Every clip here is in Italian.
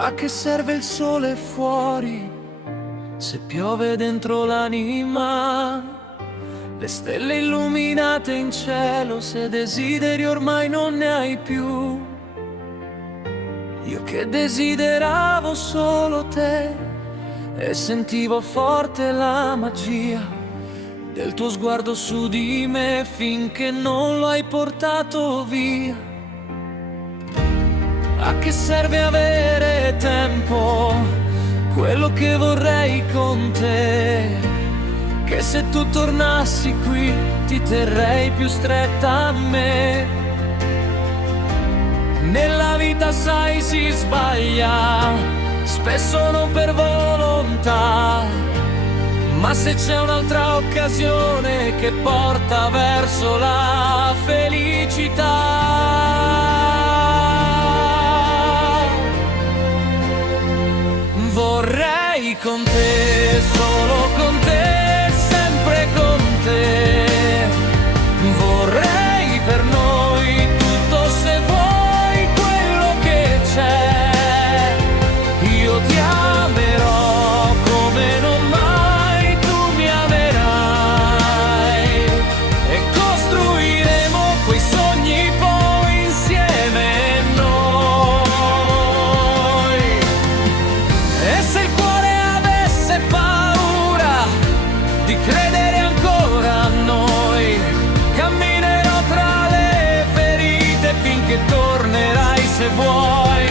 A che serve il sole fuori se piove dentro l'anima? Le stelle illuminate in cielo se desideri ormai non ne hai più. Io che desideravo solo te e sentivo forte la magia del tuo sguardo su di me finché non lo hai portato via. A che serve avere tempo, quello che vorrei con te, che se tu tornassi qui ti terrei più stretta a me. Nella vita sai si sbaglia, spesso non per volontà, ma se c'è un'altra occasione che porta verso la felicità. Vorrei con te, solo con te, sempre con te. Vorrei per noi tutto, se vuoi, quello che c'è. Io ti amerò come non mai tu mi amerai, e costruiremo quei sogni poi insieme noi. E se il cuore avesse paura di credere ancora a noi, camminerò tra le ferite finché tornerai se vuoi.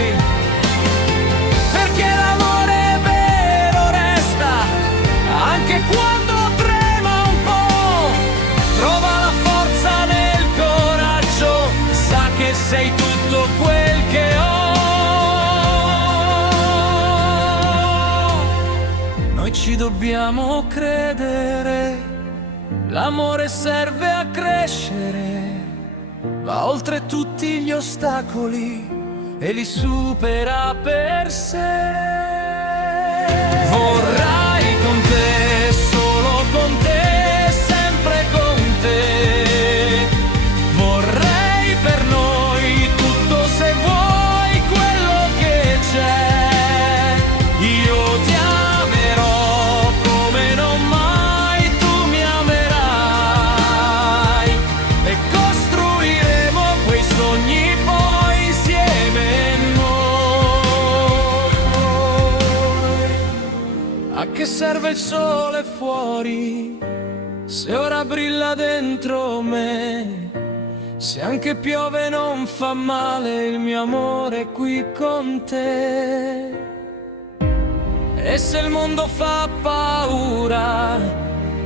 Perché l'amore vero resta anche quando trema un po'. Trova la forza nel coraggio, sa che sei tutto quel che ho. Noi ci dobbiamo credere, l'amore serve a crescere, va oltre tutti gli ostacoli e li supera per sé. Vorrai con te, solo con te, sempre con te. Vorrei per noi tutto, se vuoi, quello che c'è. Io ti amerò come non mai tu mi amerai, e costruiremo quei sogni poi insieme noi. A che serve il sole fuori se ora brilla dentro me? Se anche piove non fa male, il mio amore è qui con te. E se il mondo fa paura,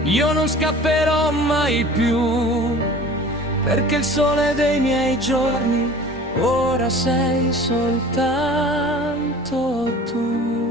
io non scapperò mai più, perché il sole dei miei giorni ora sei soltanto tu.